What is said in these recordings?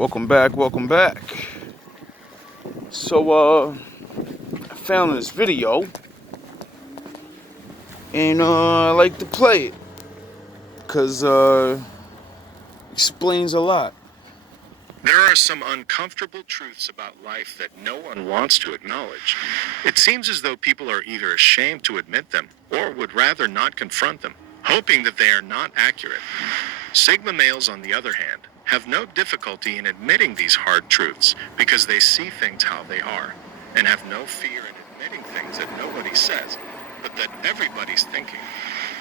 Welcome back, welcome back. So, I found this video and I like to play it because explains a lot. There are some uncomfortable truths about life that no one wants to acknowledge. It seems as though people are either ashamed to admit them or would rather not confront them, hoping that they are not accurate. Sigma males, on the other hand, have no difficulty in admitting these hard truths because they see things how they are and have no fear in admitting things that nobody says, but that everybody's thinking.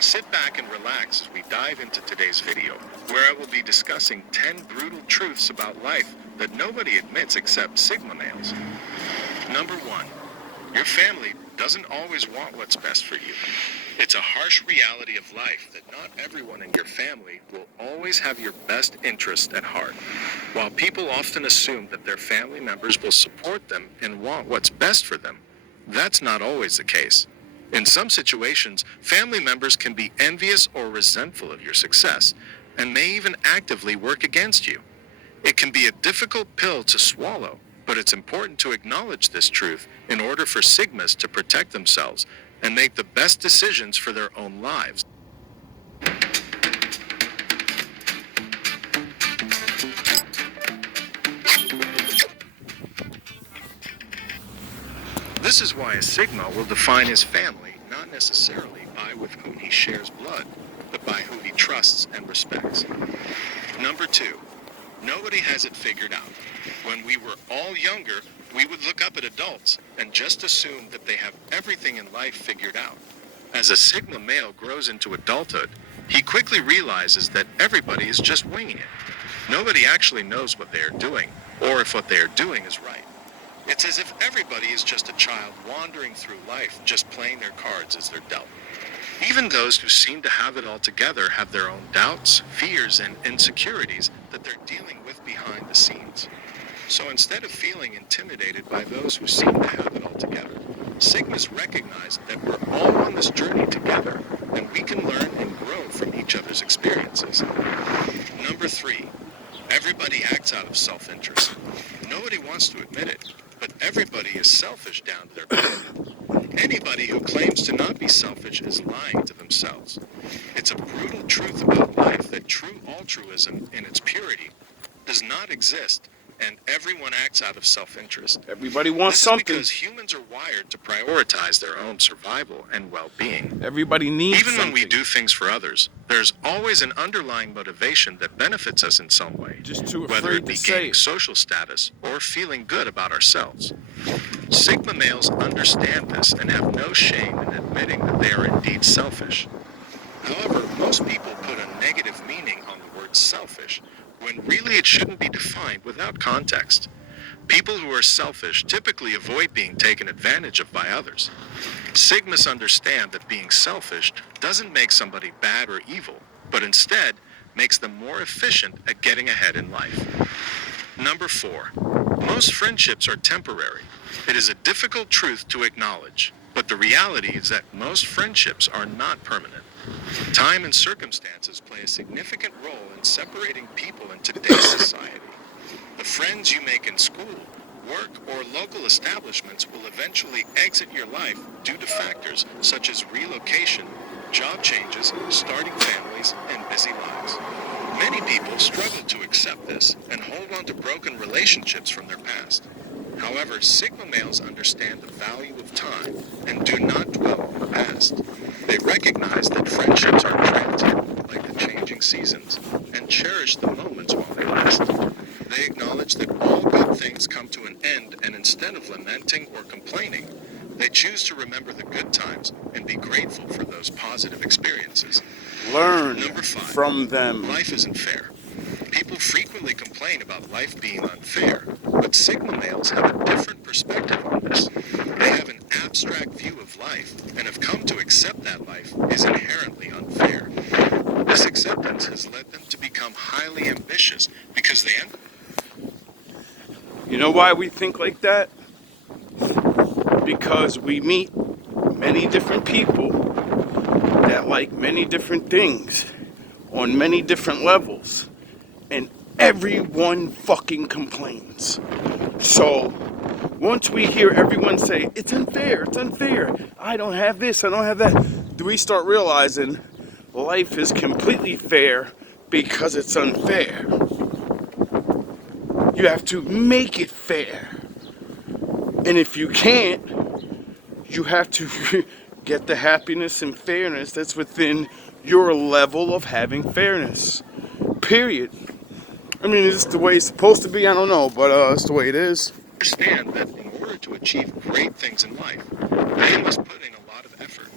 Sit back and relax as we dive into today's video, where I will be discussing 10 brutal truths about life that nobody admits except Sigma males. Number 1. Your family doesn't always want what's best for you. It's a harsh reality of life that not everyone in your family will always have your best interest at heart. While people often assume that their family members will support them and want what's best for them, that's not always the case. In some situations, family members can be envious or resentful of your success, and may even actively work against you. It can be a difficult pill to swallow, but it's important to acknowledge this truth in order for Sigmas to protect themselves and make the best decisions for their own lives. This is why a Sigma will define his family not necessarily by with whom he shares blood, but by who he trusts and respects. Number 2, nobody has it figured out. When we were all younger, we would look up at adults and just assume that they have everything in life figured out. As a Sigma male grows into adulthood, he quickly realizes that everybody is just winging it. Nobody actually knows what they are doing, or if what they are doing is right. It's as if everybody is just a child wandering through life, just playing their cards as they're dealt. Even those who seem to have it all together have their own doubts, fears, and insecurities that they're dealing with behind the scenes. So instead of feeling intimidated by those who seem to have it all together, Sigmas recognize that we're all on this journey together, and we can learn and grow from each other's experiences. Number 3, everybody acts out of self-interest. Nobody wants to admit it, but everybody is selfish down to their core. Anybody who claims to not be selfish is lying to themselves. It's a brutal truth about life that true altruism in its purity does not exist, and everyone acts out of self-interest. Everybody wants This something. is because humans are wired to prioritize their own survival and well-being. Everybody needs Even something. when we do things for others, there's always an underlying motivation that benefits us in some way, Just too whether afraid it be to say gaining it. social status or feeling good about ourselves. Sigma males understand this and have no shame in admitting that they are indeed selfish. However, most people put a negative meaning on the word selfish, when really it shouldn't be defined without context. People who are selfish typically avoid being taken advantage of by others. Sigmas understand that being selfish doesn't make somebody bad or evil, but instead makes them more efficient at getting ahead in life. Number 4, most friendships are temporary. It is a difficult truth to acknowledge, but the reality is that most friendships are not permanent. Time and circumstances play a significant role in separating people in today's society. The friends you make in school, work, or local establishments will eventually exit your life due to factors such as relocation, job changes, starting families, and busy lives. Many people struggle to accept this and hold on to broken relationships from their past. However, Sigma males understand the value of time and do not dwell on the past. They recognize that friendships are transient, like the changing seasons, and cherish the moments while they last. They acknowledge that all good things come to an end, and instead of lamenting or complaining, they choose to remember the good times and be grateful for those positive experiences. Learn Number 5, from them. life isn't fair. People frequently complain about life being unfair, but Sigma males have a different perspective on this. They have an abstract view of life and have come to accept that life is inherently unfair. This acceptance has led them to become highly ambitious because they You know why we think like that? Because we meet many different people that like many different things on many different levels. And everyone fucking complains. So once we hear everyone say, it's unfair, I don't have this, I don't have that, we start realizing life is completely fair because it's unfair. You have to make it fair. And if you can't, you have to get the happiness and fairness that's within your level of having fairness. Period. I mean, is this the way it's supposed to be? I don't know, but it's the way it is. Understand that in order to achieve great things in life, they must put in a lot of effort.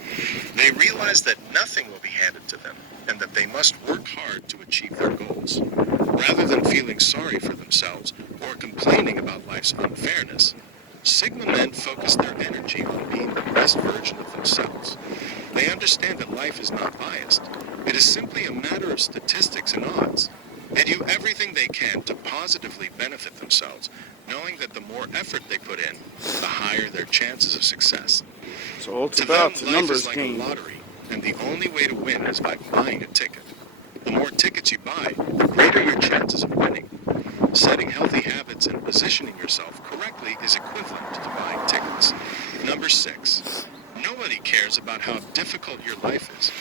They realize that nothing will be handed to them, and that they must work hard to achieve their goals. Rather than feeling sorry for themselves or complaining about life's unfairness, Sigma men focus their energy on being the best version of themselves. They understand that life is not biased. It is simply a matter of statistics and odds. They do everything they can to positively benefit themselves, knowing that the more effort they put in, the higher their chances of success. So it's To about them, the life numbers is like game. a lottery, and the only way to win is by buying a ticket. The more tickets you buy, the greater your chances of winning. Setting healthy habits and positioning yourself correctly is equivalent to buying tickets. Number 6. Nobody cares about how difficult your life is.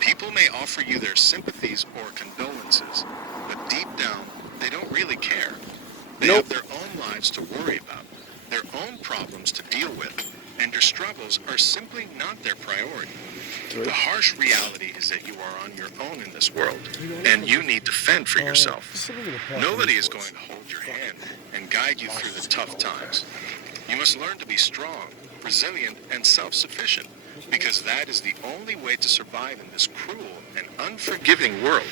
People may offer you their sympathies or condolences, but deep down, they don't really care. They Nope. have their own lives to worry about, their own problems to deal with, and your struggles are simply not their priority. The harsh reality is that you are on your own in this world, and you need to fend for yourself. Nobody is going to hold your hand and guide you through the tough times. You must learn to be strong, resilient, and self-sufficient, because that is the only way to survive in this cruel and unforgiving world.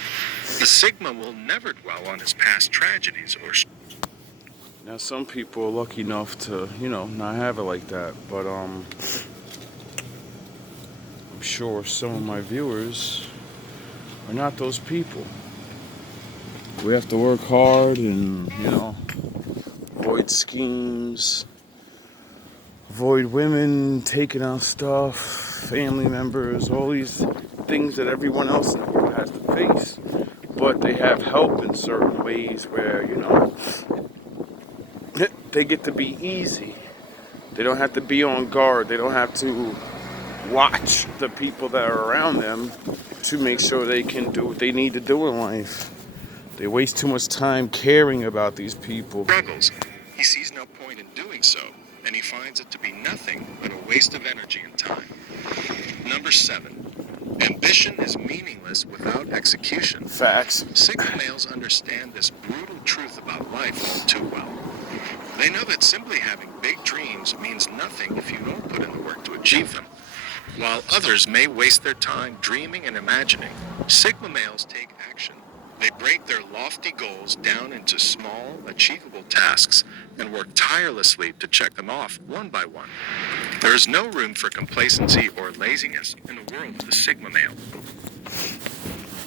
The Sigma will never dwell on his past tragedies or Now some people are lucky enough to, not have it like that, but I'm sure some of my viewers are not those people. We have to work hard and, avoid schemes, avoid women taking our stuff, family members, all these things that everyone else in the world has to face. But they have help in certain ways where, they get to be easy. They don't have to be on guard. They don't have to watch the people that are around them to make sure they can do what they need to do in life. They waste too much time caring about these people. struggles. He sees no point in doing so, and he finds it to be nothing but a waste of energy and time. Number 7. Ambition is meaningless without execution. Facts. Sigma males understand this brutal truth about life all too well. They know that simply having big dreams means nothing if you don't put in the work to achieve them. While others may waste their time dreaming and imagining, Sigma males take action. They break their lofty goals down into small, achievable tasks and work tirelessly to check them off one by one. There is no room for complacency or laziness in the world of the Sigma male.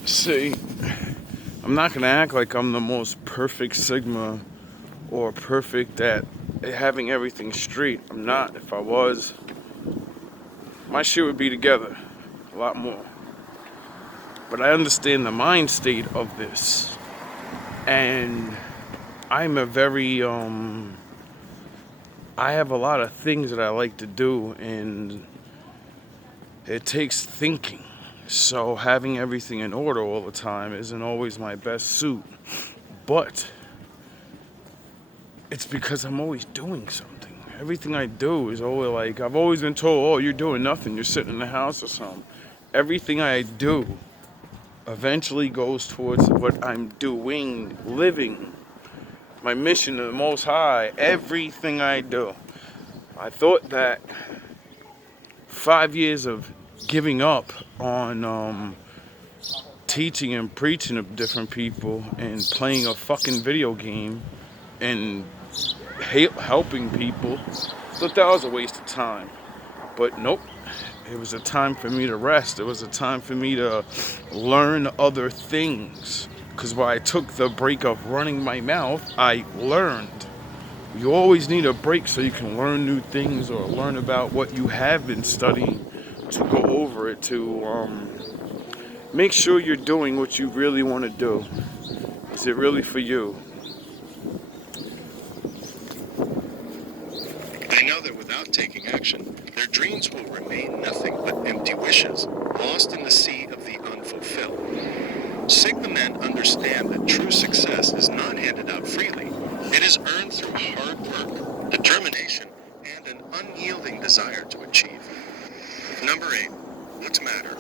See, I'm not going to act like I'm the most perfect Sigma or perfect at having everything straight. I'm not. If I was, my shit would be together a lot more. But I understand the mind state of this. And I'm a very, I have a lot of things that I like to do, and it takes thinking. So having everything in order all the time isn't always my best suit. But it's because I'm always doing something. Everything I do is always like, I've always been told, oh, you're doing nothing, you're sitting in the house or something. Everything I do eventually goes towards what I'm doing, living, my mission to the Most High, everything I do. I thought that 5 years of giving up on teaching and preaching to different people and playing a fucking video game and helping people, thought that was a waste of time. But nope, it was a time for me to rest. It was a time for me to learn other things. Because while I took the break of running my mouth, I learned. You always need a break so you can learn new things or learn about what you have been studying, to go over it, to make sure you're doing what you really want to do. Is it really for you? They know that without taking action, their dreams will remain nothing but empty wishes, lost in the sea of the unfulfilled. Sigma men understand that true success is not handed out freely. It is earned through hard work, determination, and an unyielding desire to achieve. Number 8. What's matter?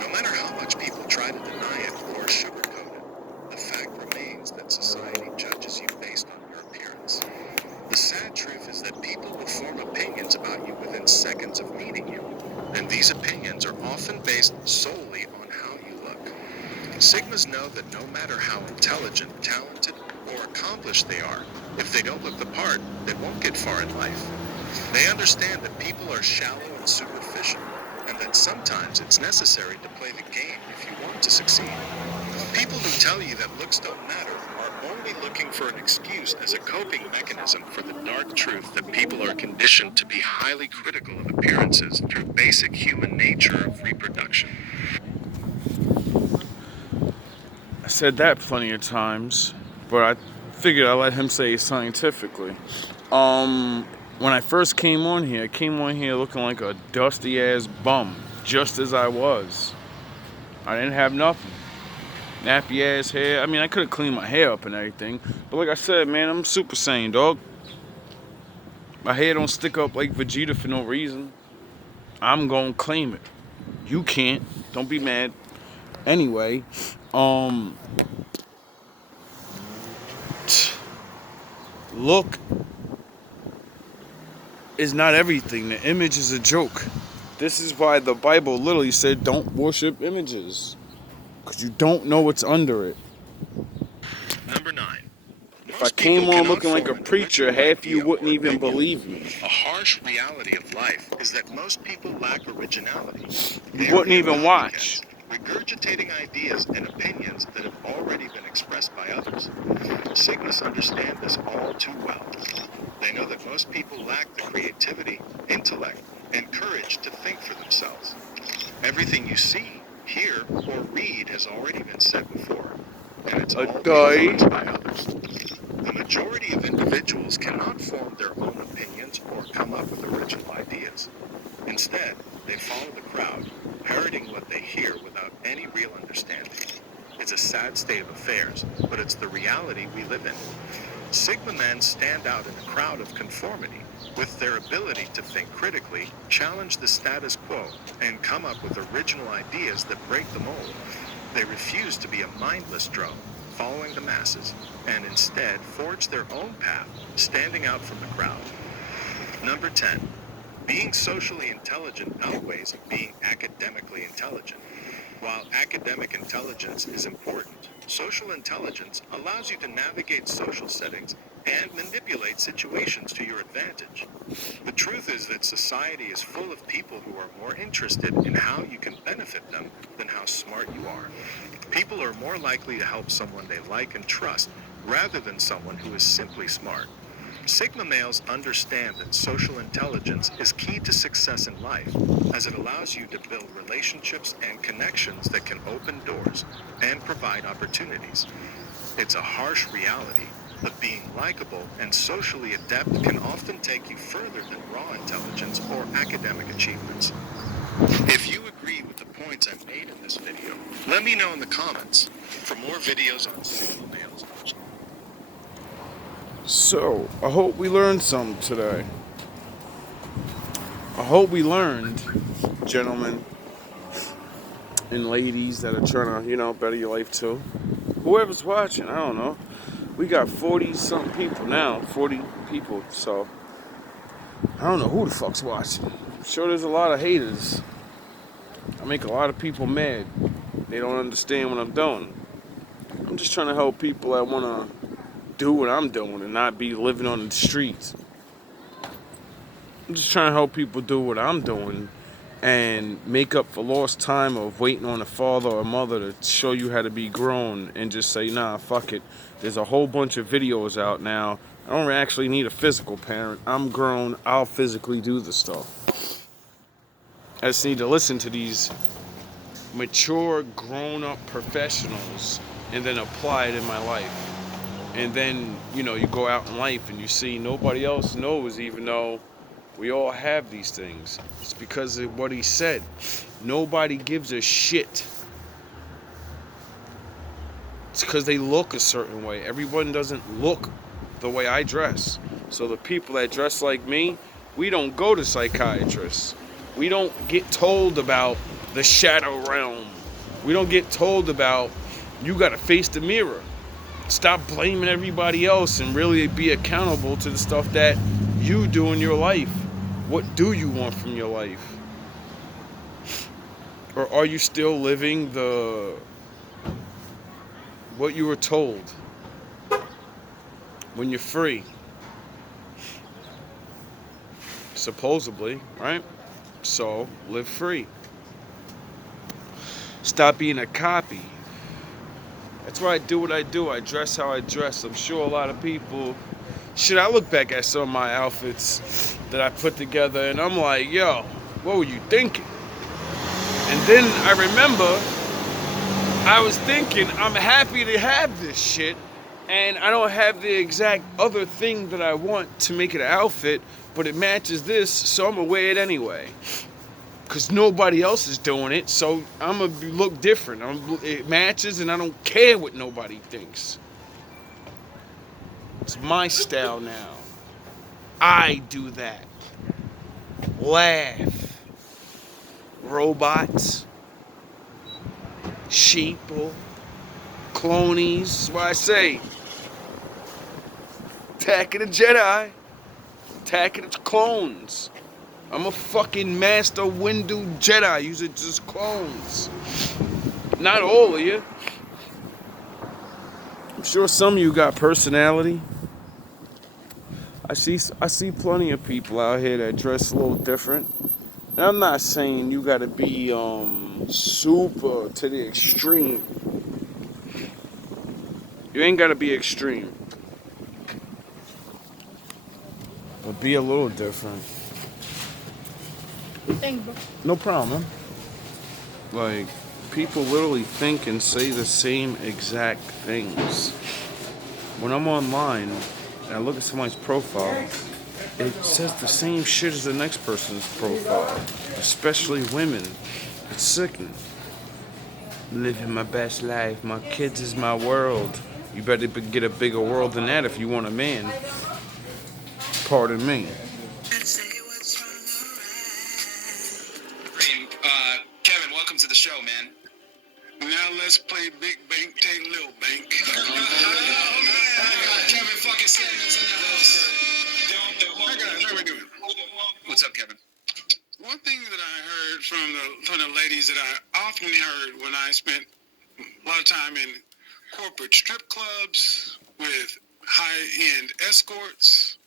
No matter how much people try to deny it or sugarcoat it, the fact remains that society judges you based on your appearance. The sad truth is that people will form opinions about you within seconds of meeting you, and these opinions are often based solely on how you look. Sigmas know that no matter how intelligent, talented, or accomplished they are, if they don't look the part, they won't get far in life. They understand that people are shallow and superficial, and that sometimes it's necessary to play the game if you want to succeed. People who tell you that looks don't matter are only looking for an excuse as a coping mechanism for the dark truth that people are conditioned to be highly critical of appearances through basic human nature of reproduction. I said that plenty of times, but I figured I'd let him say it scientifically. When I first came on here, I came on here looking like a dusty ass bum, just as I was. I didn't have nothing. Nappy ass hair. I mean, I could have cleaned my hair up and everything, but like I said, man, I'm Super Saiyan, dog. My hair don't stick up like Vegeta for no reason. I'm gonna claim it. You can't. Don't be mad. Anyway, look is not everything. The image is a joke. This is why the Bible literally said don't worship images, because you don't know what's under it. Number 9. If I came on looking like a preacher, half you wouldn't even believe me. A harsh reality of life is that most people lack originality. You wouldn't even watch. Regurgitating ideas and opinions that have already been expressed by others. Sigmas understand this all too well. They know that most people lack the creativity, intellect, and courage to think for themselves. Everything you see, hear, or read has already been said before, and it's all influenced by others. The majority of individuals cannot form their own opinions or come up with original ideas. Instead, they follow the crowd, parroting what they hear without any real understanding. It's a sad state of affairs, but it's the reality we live in. Sigma men stand out in a crowd of conformity with their ability to think critically, challenge the status quo, and come up with original ideas that break the mold. They refuse to be a mindless drone, following the masses, and instead forge their own path, standing out from the crowd. Number 10. Being socially intelligent outweighs being academically intelligent. While academic intelligence is important, social intelligence allows you to navigate social settings and manipulate situations to your advantage. The truth is that society is full of people who are more interested in how you can benefit them than how smart you are. People are more likely to help someone they like and trust rather than someone who is simply smart. Sigma males understand that social intelligence is key to success in life, as it allows you to build relationships and connections that can open doors and provide opportunities. It's a harsh reality, but being likable and socially adept can often take you further than raw intelligence or academic achievements. If you agree with the points I made in this video, let me know in the comments. For more videos on Sigma males, So, I hope we learned something today. I hope we learned, gentlemen and ladies that are trying to, better your life too. Whoever's watching, I don't know. We got 40-something people now, 40 people, so I don't know who the fuck's watching. I'm sure there's a lot of haters. I make a lot of people mad. They don't understand what I'm doing. I'm just trying to help people that want to do what I'm doing and not be living on the streets. I'm just trying to help people do what I'm doing and make up for lost time of waiting on a father or mother to show you how to be grown and just say, nah, fuck it. There's a whole bunch of videos out now. I don't actually need a physical parent. I'm grown. I'll physically do the stuff. I just need to listen to these mature, grown-up professionals and then apply it in my life. And then, you go out in life and you see nobody else knows, even though we all have these things. It's because of what he said. Nobody gives a shit. It's because they look a certain way. Everyone doesn't look the way I dress. So the people that dress like me, we don't go to psychiatrists. We don't get told about the shadow realm. We don't get told about you got to face the mirror. Stop blaming everybody else and really be accountable to the stuff that you do in your life. What do you want from your life? Or are you still living what you were told when you're free? Supposedly, right? So, live free. Stop being a copy. That's why I do what I do. I dress how I dress. I'm sure a lot of people... Shit, I look back at some of my outfits that I put together and I'm like, yo, what were you thinking? And then I remember I was thinking, I'm happy to have this shit and I don't have the exact other thing that I want to make it an outfit, but it matches this, so I'm gonna wear it anyway. Because nobody else is doing it, so I'm gonna look different. It matches and I don't care what nobody thinks. It's my style now. I do that. Laugh. Robots. Sheeple. Clonies. That's why I say. Attack of the Jedi. Attack of the clones. I'm a fucking master Windu Jedi. Using just clones. Not all of you. I'm sure some of you got personality. I see plenty of people out here that dress a little different. And I'm not saying you gotta be super to the extreme. You ain't gotta be extreme. But be a little different. Thanks, bro. No problem. Like, people literally think and say the same exact things. When I'm online and I look at somebody's profile, it says the same shit as the next person's profile, especially women. It's sickening. Living my best life. My kids is my world. You better get a bigger world than that if you want a man. Pardon me. Kevin, welcome to the show, man. Now let's play Big Bank, take Little Bank. Kevin fucking Samuels in the house. Hi guys, how we doing? What's up, Kevin? One thing that I heard from the ladies that I often heard when I spent a lot of time in corporate strip clubs with high-end escorts,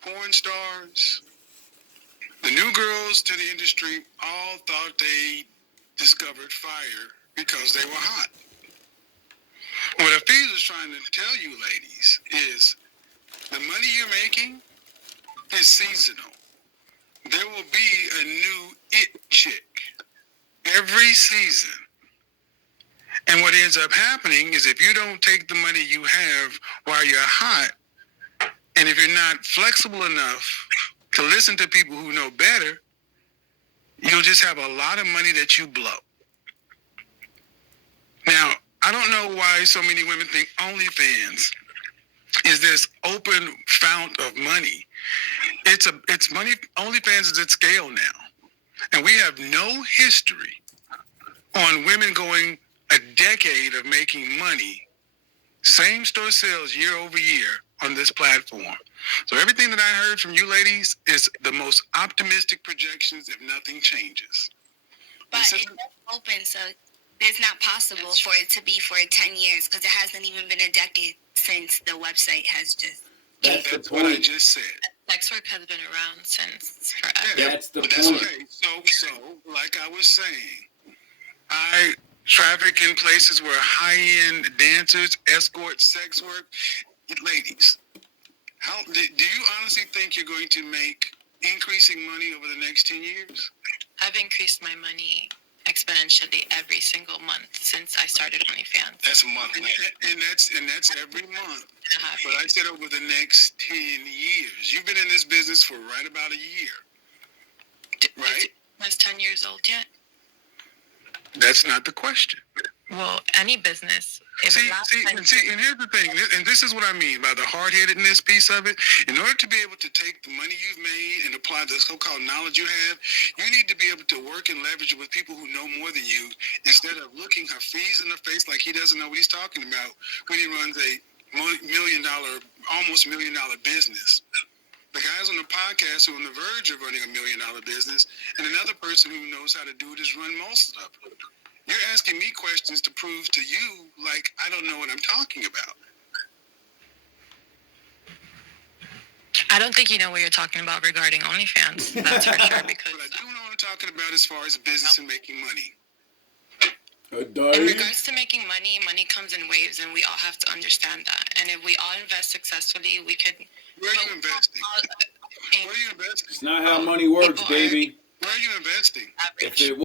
porn stars, the new girls to the industry all thought they discovered fire because they were hot. What Hafiz is trying to tell you ladies is the money you're making is seasonal. There will be a new it chick every season. And what ends up happening is if you don't take the money you have while you're hot, and if you're not flexible enough to listen to people who know better, you'll just have a lot of money that you blow. Now, I don't know why so many women think OnlyFans is this open fount of money. It's money. OnlyFans is at scale now. And we have no history on women going a decade of making money, same store sales year over year on this platform. So everything that I heard from you ladies is the most optimistic projections if nothing changes. But it's open, so it's not possible for it to be for 10 years because it hasn't even been a decade since the website has just... That's what I just said. Sex work has been around since forever. Yeah, That's the that's point. okay. So, like I was saying, I traffic in places where high-end dancers, escorts, sex work. Ladies, do you honestly think you're going to make increasing money over the next 10 years? I've increased my money exponentially every single month since I started OnlyFans. That's a month. And that's every month. And a half But I years. said over the next 10 years. You've been in this business for right about a year. Right? Is 10 years old yet? That's not the question. Well, any business. If See, it lasts see, 10 and see, and here's the thing, and this is what I mean by the hard-headedness piece of it. In order to be able to take the money you've made and apply the so-called knowledge you have, you need to be able to work and leverage it with people who know more than you, instead of looking Hafiz in the face like he doesn't know what he's talking about when he runs a almost $1 million business. The guys on the podcast who are on the verge of running $1 million business, and another person who knows how to do it is run most of it. You're asking me questions to prove to you like I don't know what I'm talking about. I don't think you know what you're talking about regarding OnlyFans. That's for sure. Because But I do know what I'm talking about as far as business and making money. in regards to making money, money comes in waves, and we all have to understand that. And if we all invest successfully, we could. Where are you investing? In Where are you investing? It's not how money works, People are- baby. Where are you investing? average. If it